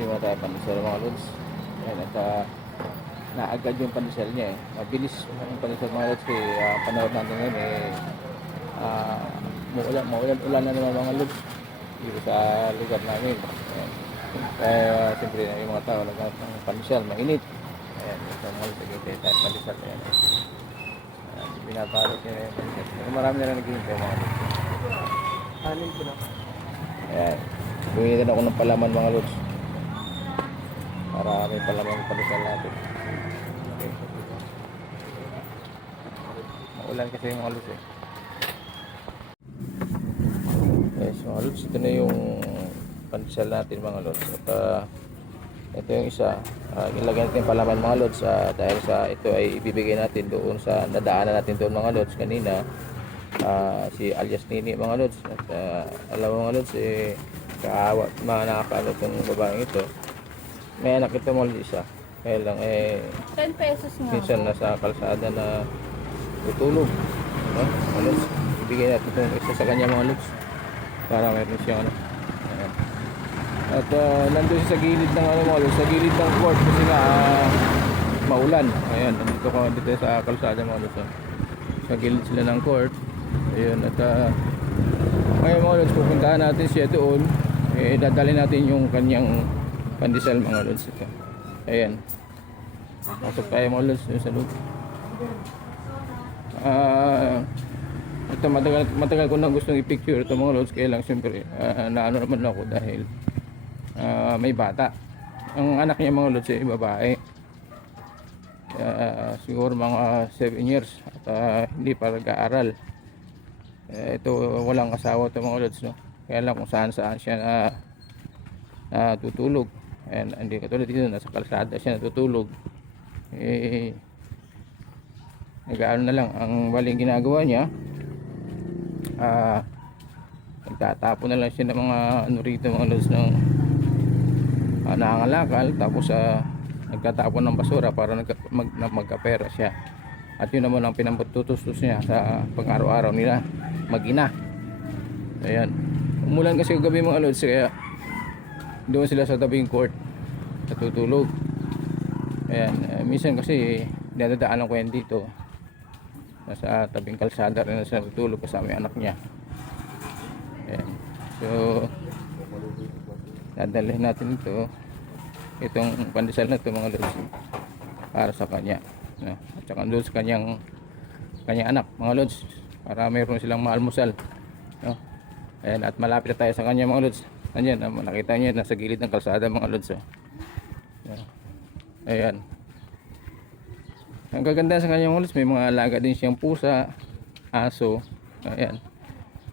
Hindi mo tayo pandesal mga lods. Ayan, at naagad yung pandesal niya eh. Mabilis yung pandesal mga lods kasi panahon natin ngayon eh maulan na naman mga lods dito sa lugar namin. Ayan. Kaya siyempre yung mga tao naghanap ng pandesal, mainit. Ayan, ito mga lods, naging tayo pandesal. Ayan. Binabalot niya yung pandesal. Pero marami na lang naghihintay mga lods. Anin ko na. Ayan. Bumili din ako ng palaman mga lods. Para may palaman yung pandesal natin. Okay. Maulan kasi yung mga lods eh. Yes, mga lods, ito na yung pandesal natin mga lods. At ito yung isa, ilagay natin yung palaman mga lods dahil sa ito ay ibibigay natin doon sa nadaanan natin doon mga lods kanina, si alias Nini mga lods. At alam mo mga lods eh, kaawa nakakaano itong babaeng ito. May anak ito mga lods isa, kaya lang eh 10 pesos nga. minsan nasa kalsada na tutulog, no? Mga lods, ibigay natin itong isa sa kanya mga lods para mayroon siyang ano. Ayan. At nandun sa gilid ng ano mga lods, sa gilid ng court kasi nga maulan. Ayan, nandito ko dito sa kalsada mga lods. Sa gilid sila ng court. Ayun, at ngayon mga lods, pupuntahan natin siya doon. Dadalhin natin yung kanyang pandesal mga lods. Ito. Ayan. Pasok tayo mga lods sa loob. Ito matagal ko na gustong i-picture ito mga lods, kaya lang siyempre naano naman ako dahil may bata. Ang anak niya mga lods ay babae. Siguro mga 7 years at hindi pa nag-aaral. Ito walang asawa ito mga lods, no? Kaya lang kung saan siya tutulog. Ayan, hindi katulad dito nasa kalsada siya natutulog. Nag-aano na lang ang baling ginagawa niya, nagtatapon na lang siya ng mga ano rito mga lods ng nangangalakal, tapos nagtatapon ng basura para magkapera siya. At yun naman ang pinamputustos niya sa pang-araw-araw nila mag-ina. Ayan, umulan kasi kagabi mga lods, kaya doon sila sa tabing court natutulog. Ayan, minsan kasi dadaanan ko yan dito, nasa tabing kalsada rin siya natutulog kasama yung anak niya. Ayan. So dadalhin natin itong pandesal na ito mga lods para sa kanya, no? At saka doon sa kanyang anak mga lods, para mayroon silang maalmusal, no? Ayan, at malapit na tayo sa kanya mga lods. Ayan, nakita niyo nasa gilid ng kalsada mga lods. Ayan. Ang gaganda sa kanya mga lods, may mga alaga din siyang pusa, aso. Ayan.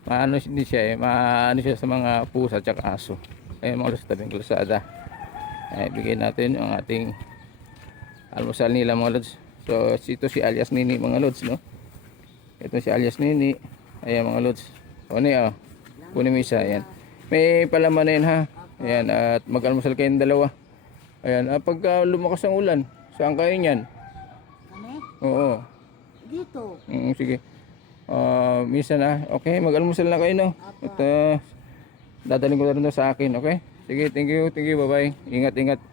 Maano din siya maano siya sa mga pusa at aso. Ayan mga lods, tabing kalsada. Ay, bigay natin ang ating almusal nila mga lods. So ito si alias Nini mga lods, no? Ito si alias Nini. Ayan mga lods. O niya, kunin mo isa. Ayan. May palaman na yun ha. Ayan, at mag-almusal kayong dalawa. Ayan, pagka lumakas ang ulan, saan kayo niyan? Oo. Dito. Sige. Minsan okay, mag-almusal na kayo, no? At dadalhin ko na rin sa akin, okay? Sige, thank you, bye-bye. Ingat.